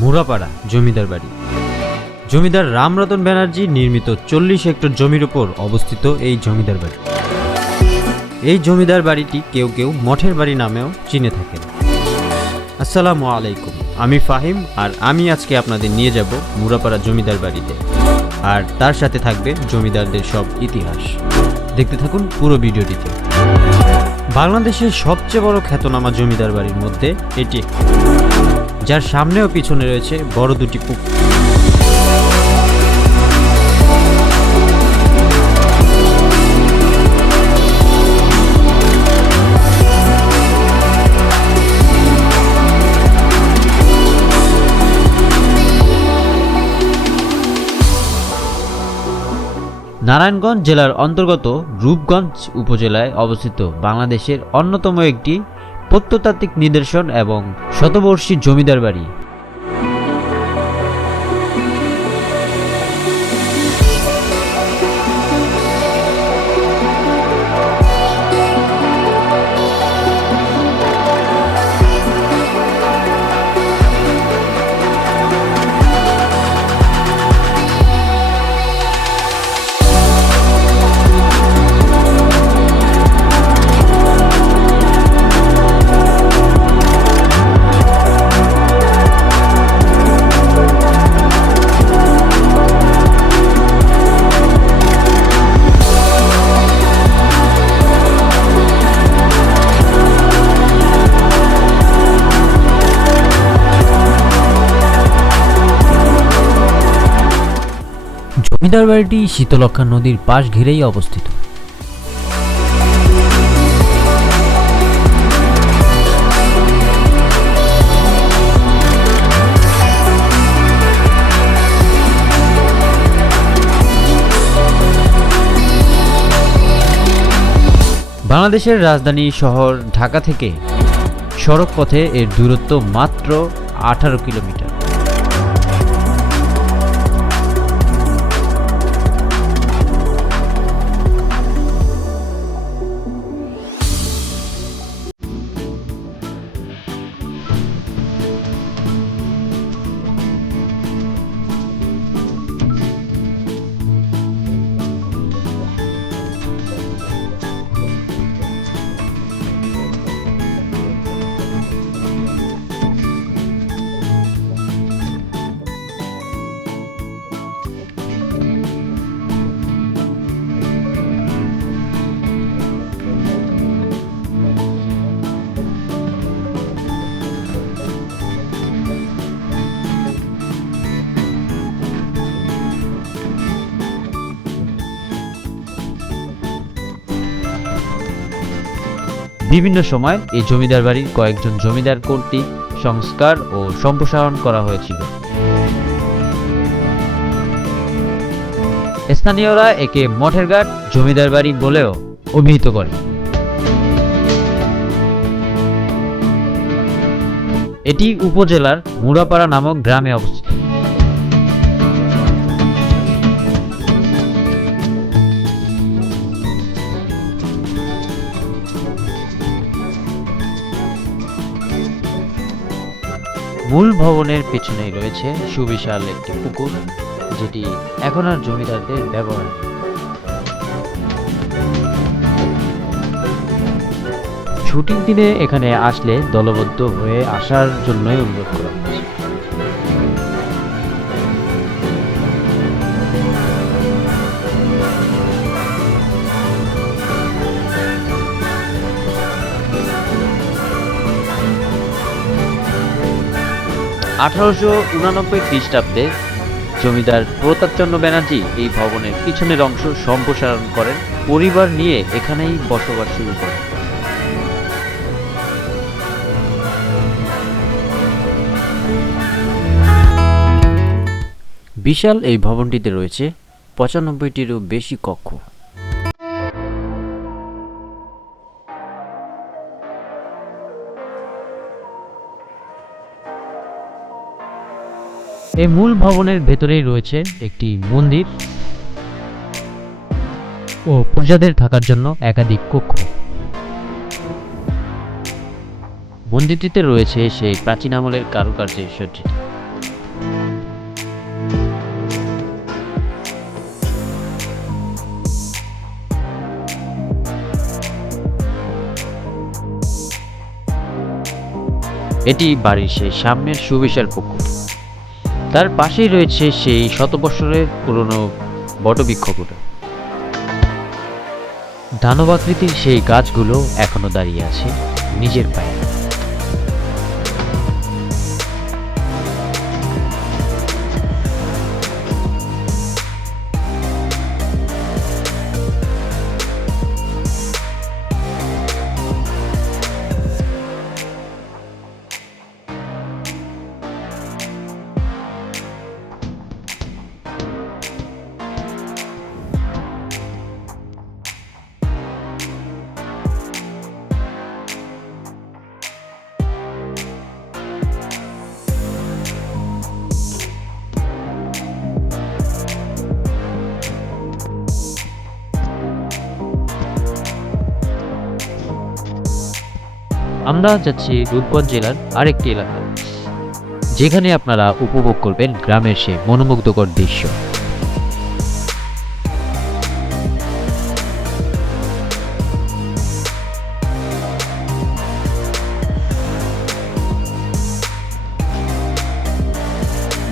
মুরাপাড়া জমিদার বাড়ি। জমিদার রামরতন ব্যানার্জি নির্মিত 40 হেক্টর জমির উপর অবস্থিত এই জমিদার বাড়ি। এই জমিদার বাড়িটি কেউ কেউ মঠের বাড়ি নামেও চিনে থাকেন। আসসালামু আলাইকুম, আমি ফাহিম, আর আমি আজকে আপনাদের নিয়ে যাব মুরাপাড়া জমিদার বাড়িতে, আর তার সাথে থাকবে জমিদারদের সব ইতিহাস। দেখতে থাকুন পুরো ভিডিওটিতে। বাংলাদেশের সবচেয়ে বড় খ্যাতনামা জমিদার বাড়ির মধ্যে এটি, যার সামনে ও পিছনে রয়েছে বড় দুটি পুকুর। নারায়ণগঞ্জ জেলার অন্তর্গত রূপগঞ্জ উপজেলায় অবস্থিত বাংলাদেশের অন্যতম একটি প্রত্নতাত্ত্বিক নিদর্শন এবং শতবর্ষী জমিদার বাড়ি। জমিদার বাড়িটি শীতলক্ষ্যা নদীর পাশ ঘিরেই অবস্থিত। বাংলাদেশের রাজধানী শহর ঢাকা থেকে সড়ক পথে এর দূরত্ব মাত্র 18 কিলোমিটার। বিভিন্ন সময় এই জমিদার বাড়ির কয়েকজন জমিদার কর্তৃক সংস্কার ও সম্প্রসারণ করা হয়েছিল। স্থানীয়রা একে মঠের ঘাট জমিদার বাড়ি বলেও অভিহিত করে। এটি উপজেলার মুরাপাড়া নামক গ্রামে অবস্থিত। মূল ভবনের পেছনেই রয়েছে সুবিশাল একটি পুকুর, যেটি এখন আর জমিদারদের ব্যবহার। ছুটির দিনে এখানে আসলে দলবদ্ধ হয়ে আসার জন্যই অনুরোধ করা হয়েছে। 1889 খ্রিস্টাব্দে জমিদার প্রতাপচন্দ্র ব্যানার্জি এই ভবনের পিছনের অংশ সম্প্রসারণ করেন, পরিবার নিয়ে এখানেই বসবাস শুরু করেন। বিশাল এই ভবনটিতে রয়েছে 95টিরও বেশি কক্ষ। এই মূল ভবনের ভেতরেই রয়েছে একটি মন্দির ও প্রজাদের থাকার জন্য একাধিক কক্ষ। মন্দিরটিতে রয়েছে সেই প্রাচীন আমলের কারুকার্যে সজ্জিত। এটি বাড়ির সেই সামনের সুবিশাল পুকুর। তার পাশেই রয়েছে সেই শত বছরের পুরনো বটবৃক্ষগুলো। দানবাকৃতির সেই গাছগুলো এখনো দাঁড়িয়ে আছে নিজের পায়ে। আমরা যাচ্ছি রূপগঞ্জ জেলার আরেকটি এলাকা, যেখানে আপনারা উপভোগ করবেন গ্রামের সে মনোমুগ্ধকর দৃশ্য।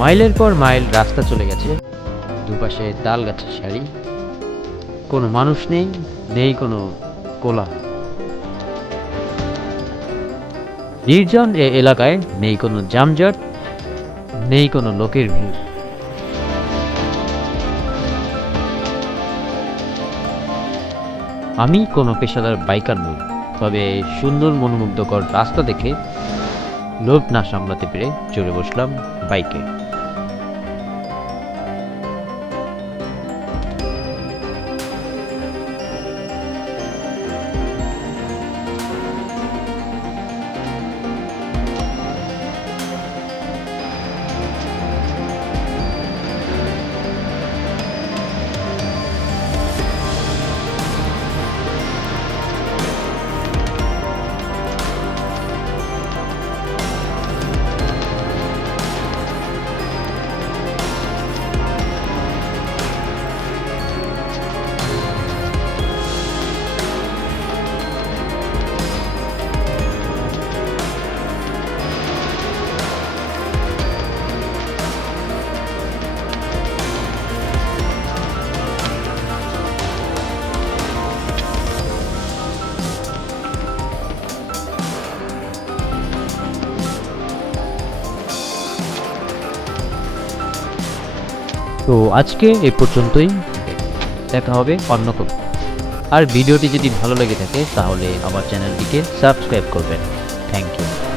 মাইলের পর মাইল রাস্তা চলে গেছে, দুপাশে তাল গাছের সারি, কোনো মানুষ নেই, নেই কোনো কোলাহল। নির্জন এ এলাকায় নেই কোনো যানজট, নেই কোনো লোকের ভিড়। আমি কোনো পেশাদার বাইকার নই, তবে সুন্দর মনোমুগ্ধকর রাস্তা দেখে লোভ না সামলাতে পেরে চড়ে বসলাম বাইকে। তো আজকে এই পর্যন্তই, দেখা হবে অন্য কোনো। আর ভিডিওটি যদি ভালো লেগে থাকে তাহলে আমার চ্যানেলটিকে সাবস্ক্রাইব করবেন। Thank you.